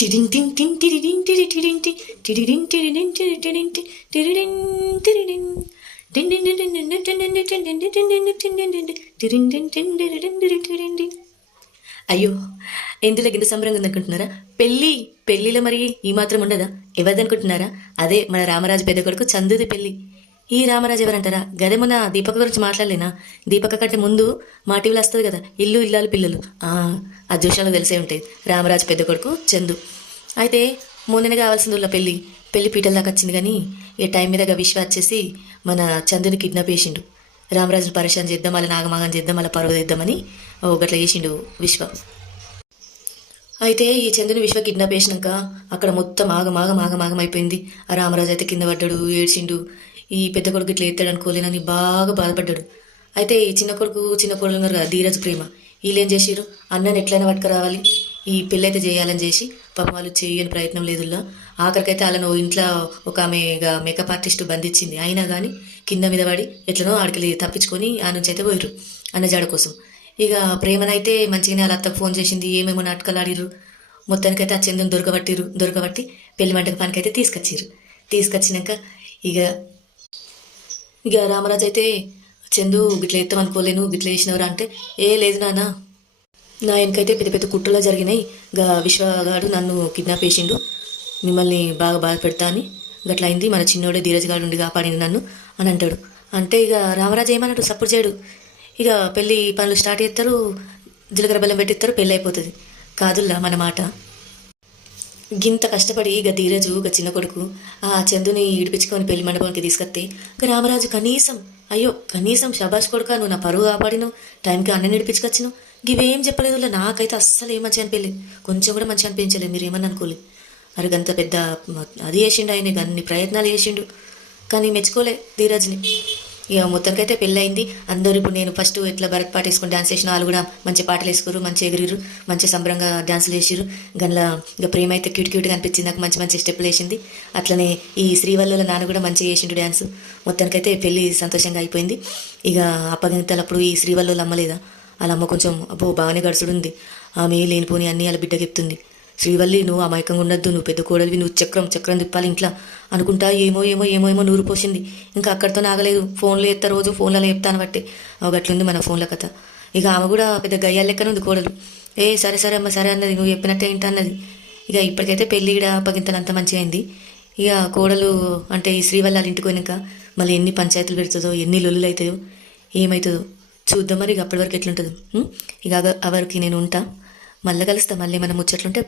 టిడిన్ టిన్ టిన్ టిడిడిన్ టిడి టిడిన్ T టిడిడిన్ టిడిడిన్ టిడి టిడిన్ T టిడిడిన్ టిడిడిన్ టిండిన్ టిండిన్ టిండిన్ టిండిన్ టిండిన్ టిండిన్ టిండిన్ టిడిండిన్ టిండిడిన్ టిడిడిన్. అయ్యో, ఎందులో గింత సంబరంగా ఉందనుకుంటున్నారా? పెళ్ళిలో మరి ఈ మాత్రం ఉండదా? ఎవరిదనుకుంటున్నారా? అదే మన రామరాజు పెద్ద కొడుకు చందుది పెళ్ళి. ఈ రామరాజు ఎవరంటారా? గదే మొన్న దీపక గురించి మాట్లాడలేనా? దీపక కంటే ముందు మా టీవీలో వస్తుంది కదా, ఇల్లు ఇల్లాలు పిల్లలు. ఆ జోషాలు తెలిసే ఉంటాయి. రామరాజు పెద్ద కొడుకు చందు. అయితే మొన్ననే కావాల్సింది వాళ్ళ పెళ్లి పీటల దాకా వచ్చింది. కానీ ఈ టైం మీద విశ్వ వచ్చేసి మన చందుని కిడ్నాప్ చేసిండు. రామరాజుని పరిశాన్ చేద్దాం, అలా నాగమాగం చేద్దాం, అలా పరువు చేద్దామని గట్లా చేసిండు విశ్వ. అయితే ఈ చందుని విశ్వ కిడ్నాప్ చేసినాక అక్కడ మొత్తం ఆగమాగం అయిపోయింది. ఆ రామరాజు అయితే కింద పడ్డాడు, ఏడ్చిండు. ఈ పెద్ద కొడుకు ఇట్లా ఎత్తాడు అనుకోలేనని బాగా బాధపడ్డాడు. అయితే ఈ చిన్న కోడలు ఉన్నారు కదా, ధీరజ్ ప్రేమ, వీళ్ళు ఏం చేసిరు, అన్నని ఎట్లయినా పట్టుకురావాలి, ఈ పెళ్ళైతే చేయాలని చేసి పాపం వాళ్ళు చేయని ప్రయత్నం లేదుల్లా. ఆఖరికైతే వాళ్ళను ఇంట్లో ఒక ఆమెగా మేకప్ ఆర్టిస్ట్ బంధించింది. అయినా కానీ కింద మీద పడి ఎట్లనో ఆడికి తప్పించుకొని ఆ నుంచి అయితే పోయిరు అన్నజాడ కోసం. ఇక ప్రేమనైతే మంచిగానే వాళ్ళ అత్తకు ఫోన్ చేసింది, ఏమేమో నాటకాలు ఆడిర్రు. మొత్తానికైతే ఆ చందుని దొరకబట్టి పెళ్లి మంటపానికైతే తీసుకొచ్చినాక ఇక ఇక రామరాజు అయితే చందు గిట్ల ఎత్తామనుకోలేను, గిట్ల వేసినవరా అంటే, ఏ లేదు నాన్న, నా వెనకైతే పెద్ద పెద్ద కుట్రలో జరిగినాయి, విశ్వగాడు నన్ను కిడ్నాప్ చేసిండు, మిమ్మల్ని బాగా బాధ పెడతా అని గట్ల అయింది, మన చిన్నోడే ధీరజ్ గాడు ఉండి కాపాడింది నన్ను అని అంటాడు. అంటే ఇక రామరాజు ఏమన్నాడు, సపోర్ట్ చేయడు. ఇక పెళ్ళి పనులు స్టార్ట్ చేస్తారు, జీలకర్ర బెల్లం పెట్టిస్తారు, పెళ్ళి అయిపోతుంది. కాదుల్లా మన మాట. గింత కష్టపడి ఇక ధీరజు ఇక చిన్న కొడుకు ఆ చందుని ఇడిపించుకొని పెళ్లి మండపానికి తీసుకొస్తే ఇక రామరాజు కనీసం శబాష్ కొడుక, నువ్వు నా పరువు కాపాడినావు, టైంకి అన్న ఇడిపించుకొచ్చినావు, ఇవేం చెప్పలేదు. నాకైతే అస్సలు ఏం మంచిగా అనిపించలేదు, కొంచెం కూడా మంచిగా అనిపించలేదు. మీరు ఏమని అనుకోలేదు. మరి గంత పెద్ద అది చేసిండు, ఆయన అన్ని ప్రయత్నాలు చేసిండు, కానీ మెచ్చుకోలే ధీరజ్ని. ఇక మొత్తానికైతే పెళ్ళయింది. అందరూ ఇప్పుడు నేను ఫస్ట్ ఎట్లా భరత్ పాట వేసుకొని డాన్స్ చేసిన వాళ్ళు కూడా మంచి పాటలు వేసుకోరు, మంచి ఎగిరిరు, మంచి సంబరంగా డాన్సులు వేసిరు. గన్లా ఇక ప్రేమ అయితే క్యూట్గా అనిపించింది నాకు, మంచి స్టెప్పులు వేసింది. అట్లనే ఈ శ్రీవల్లుల నాన్న కూడా మంచిగా వేసిండు డ్యాన్స్. మొత్తానికైతే పెళ్ళి సంతోషంగా అయిపోయింది. ఇక అప్పగింతలప్పుడు ఈ శ్రీవల్లులు అమ్మలేదా, వాళ్ళ అమ్మ కొంచెం బాగానే గడుచుడుంది. ఆమె లేనిపోని అన్నీ వాళ్ళ బిడ్డకి చెప్తుంది. శ్రీవల్లి, నువ్వు అమాయకంగా ఉండద్దు, నువ్వు పెద్ద కోడలివి, నువ్వు చక్రం తిప్పాలి ఇంట్లో అనుకుంటా ఏమో నూరు పోసింది. ఇంకా అక్కడితో నాగలేదు, ఫోన్లో చెప్తా, రోజు ఫోన్లలో చెప్తాను బట్టి గట్లుంది మన ఫోన్ల కథ. ఇక ఆమె కూడా పెద్ద గయ్యాల లెక్కన ఉంది కోడలు. సరే అమ్మ సరే అన్నది, నువ్వు చెప్పినట్టే ఏంటి అన్నది. ఇక ఇప్పటికైతే పెళ్ళి కూడా అప్పగింతలంతా మంచిగా అయింది. ఇక కోడలు అంటే ఈ శ్రీవల్లి వాళ్ళ ఇంటికి పోయినాక మళ్ళీ ఎన్ని పంచాయతీలు పెడుతుందో, ఎన్ని లొల్లులు అవుతాయో, ఏమవుతుందో చూద్దాం. మరి ఇక అప్పటి వరకు ఎట్లుంటుందో. ఇక ఎవరికి నేను ఉంటా, మళ్ళీ కలుస్తా, మళ్ళీ మనం ముచ్చట్లుంటే.